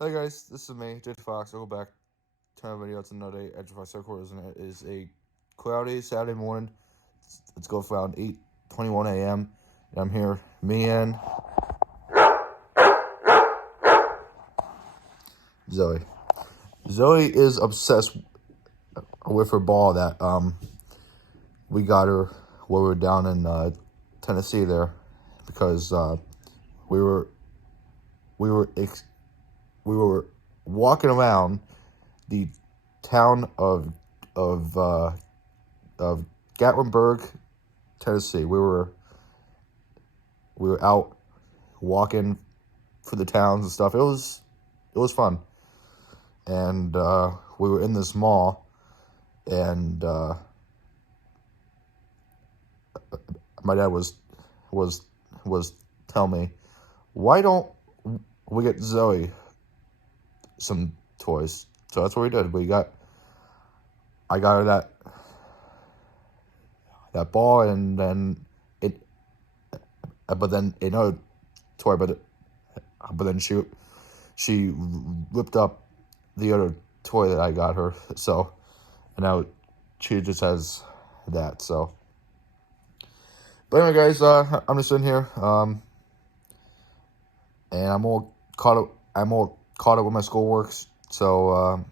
Hey guys, this is me, Jade Fox. Welcome back to another video. It's another day at Fox headquarters, and it is a cloudy Saturday morning. It's going for around 8:21 a.m. And I'm here, me and Zoe. Zoe is obsessed with her ball that we got her while we were down in Tennessee there, because we were we were we were walking around the town of Gatlinburg, Tennessee. We were out walking for the towns and stuff. It was fun, and we were in this mall, and my dad was telling me, why don't we get Zoe some toys? So that's what we did. I got her that ball, and then but then another toy, but then she ripped up the other toy that I got her. So, and now she just has that. So, but anyway, guys, I'm just sitting here, and I'm all caught up. I'm all caught up with my schoolwork. So,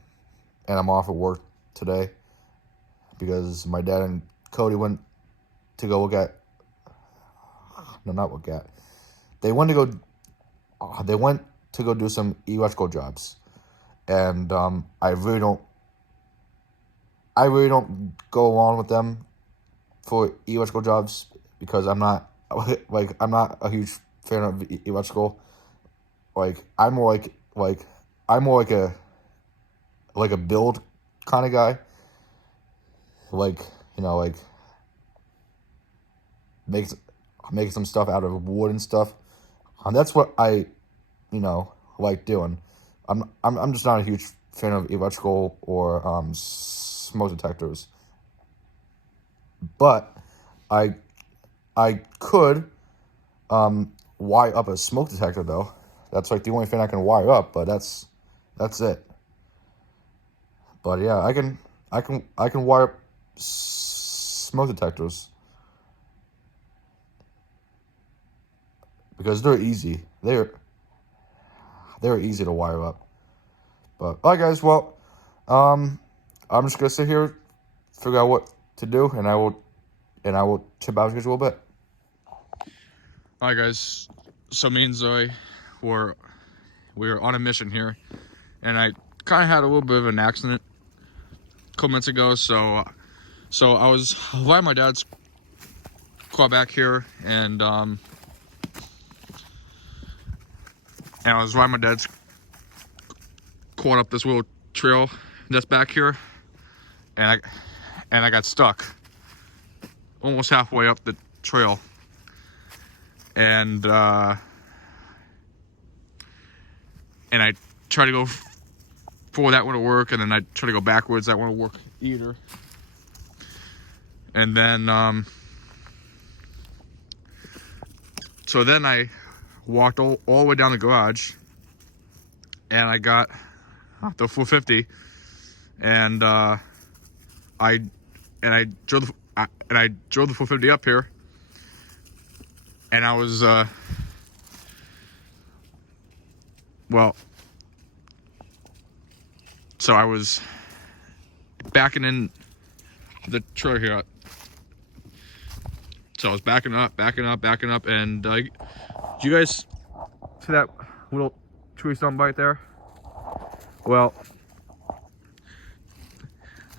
and I'm off at work today because my dad and Cody went to go look at. No, not look at. They went to go. They went to go do some electrical jobs, and I really don't go along with them for electrical jobs because I'm not a huge fan of electrical. I'm more like a build kind of guy. Like make some stuff out of wood and stuff. That's what I like doing. I'm just not a huge fan of electrical or smoke detectors. But I could wire up a smoke detector though. That's like the only thing I can wire up, but that's it. But yeah, I can wire up smoke detectors because they're easy. They're easy to wire up. But all right, guys. Well, I'm just gonna sit here, figure out what to do, and I will chip out just a little bit. All right, guys. So me and Zoe we were on a mission here, and I kind of had a little bit of an accident a couple minutes ago. So I was riding my dad's car back here, and I was riding my dad's car up this little trail that's back here, and I got stuck almost halfway up the trail, and I tried to go forward, that wouldn't work, and then I tried to go backwards, that wouldn't work either. And then so then I walked all the way down the garage, and I got the 450, and I drove the 450 up here, and I was so I was backing in the trailer here. So I was backing up, and do you guys see that little tree stump right there? Well,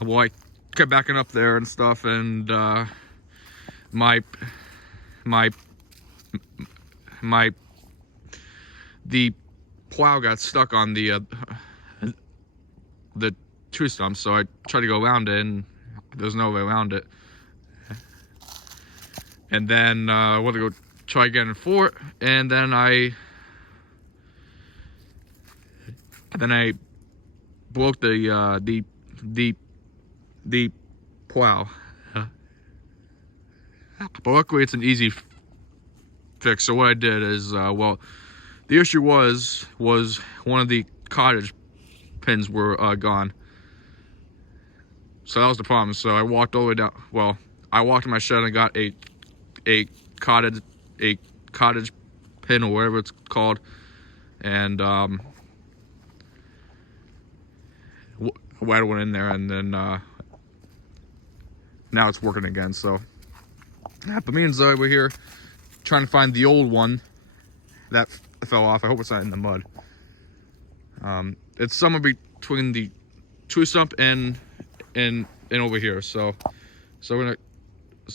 I kept backing up there and stuff, and the plow got stuck on the tree stump, so I tried to go around it, and there's no way around it. And then I went to go try again for it, and then I broke the plow. But luckily it's an easy fix. So what I did is, the issue was one of the cottage pins were gone. So that was the problem. So I walked all the way down. Well, I walked to my shed and got a cottage pin or whatever it's called, and went in there, and then now it's working again. So yeah, but me and Zoe were here trying to find the old one that fell off. I hope it's not in the mud. It's somewhere between the tree stump and over here. So we're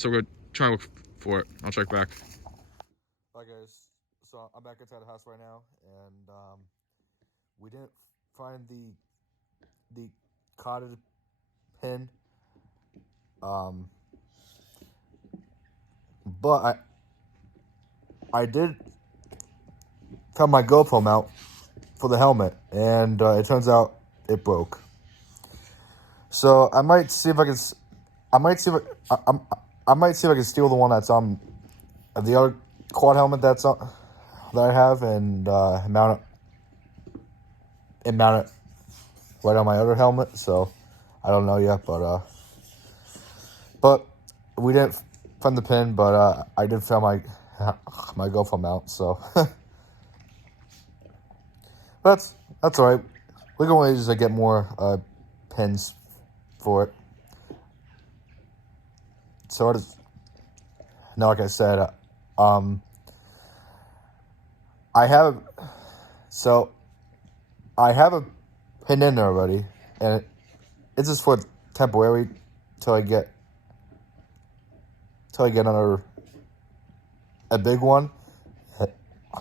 gonna try and look for it. I'll check back. Hi guys, so I'm back inside the house right now, and we didn't find the cottage pin, but I did found my GoPro mount for the helmet, and it turns out it broke. So I might see if I can. I might see if I might see if I can steal the one that's on the other quad helmet that I have, and mount it right on my other helmet. So I don't know yet, but we didn't find the pin, but I did find my GoPro mount. So that's all right. We can always get more pins for it. So it is. Now, like I said, I have a pin in there already, and it's just for temporary till I get another a big one.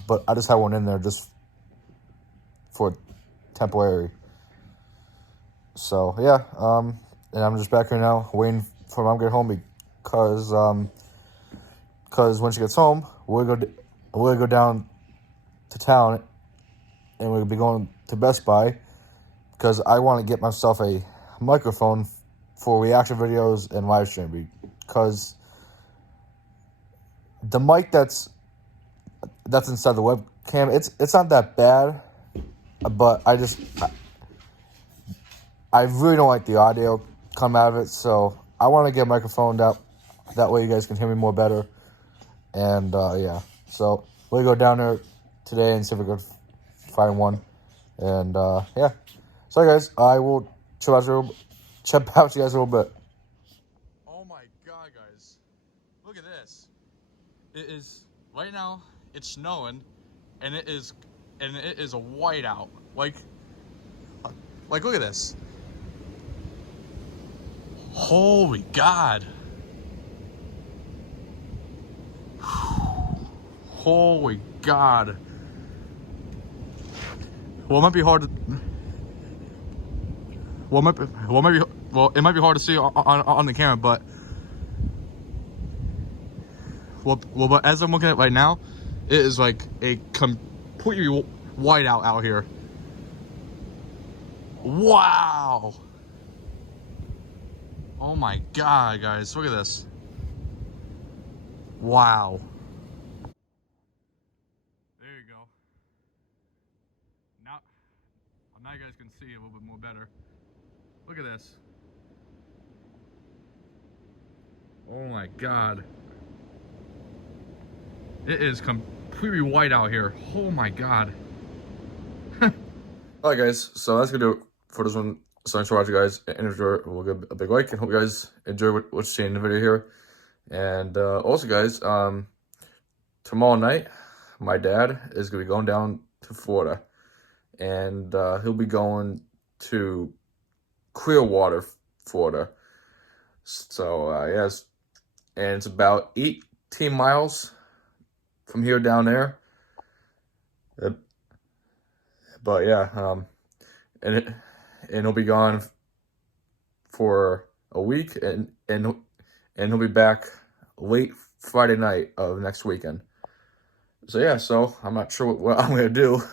But I just have one in there just for temporary. So yeah, and I'm just back here now waiting for Mom to get home because when she gets home, we'll go down to town, and we'll be going to Best Buy because I want to get myself a microphone for reaction videos and live stream, because the mic that's inside the webcam, it's not that bad, but I really don't like the audio come out of it, so I want to get a microphone that way you guys can hear me more better. And yeah, so we'll go down there today and see if we can find one. And yeah, so guys, I will chill out you guys a little bit. Oh my god, guys, look at this. It is right now. It's snowing, and it is a whiteout. Like look at this. Holy God. Holy God. Well, it might be hard to. Well, it might be hard to see on the camera, but but as I'm looking at it right now, it is like a completely whiteout out here. Wow. Oh my God, guys, look at this. Wow. There you go. Now you guys can see a little bit more better. Look at this. Oh my God. It is completely white out here. Oh my God. Alright guys, so that's gonna do it for this one. So thanks for watching, guys, and enjoy. We'll give a big like, and hope you guys enjoy what you see in the video here. And also guys, tomorrow night my dad is gonna be going down to Florida, and he'll be going to Clearwater, Florida. So yes, and it's about 18 miles from here down there. But yeah, and he'll be gone for a week, and he'll be back late Friday night of next weekend. So yeah, so I'm not sure what I'm gonna do.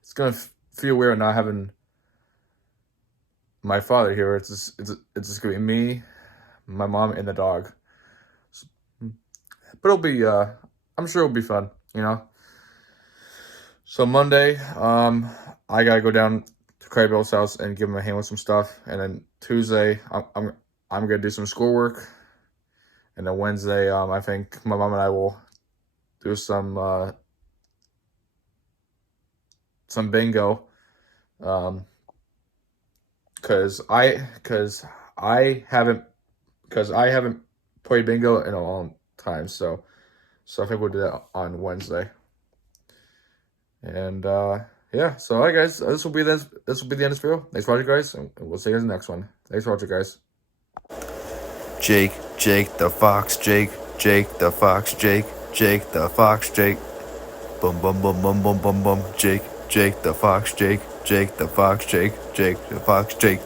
It's gonna feel weird not having my father here. It's just gonna be me, my mom, and the dog. But it'll be I'm sure it'll be fun, you know. So Monday, I gotta go down to Craig house and give him a hand with some stuff, and then Tuesday, I'm gonna do some schoolwork, and then Wednesday, I think my mom and I will do some bingo, cause I haven't played bingo in a long time, so I think we'll do that on Wednesday. And yeah, so all right, guys, this will be the end of this video. Thanks for watching, guys, and we'll see you guys in the next one. Thanks for watching, guys. Jake the Fox, Jake the Fox, Jake the Fox, Jake. Bum bum bum bum bum bum bum. Jake the Fox, Jake the Fox, Jake the Fox, Jake.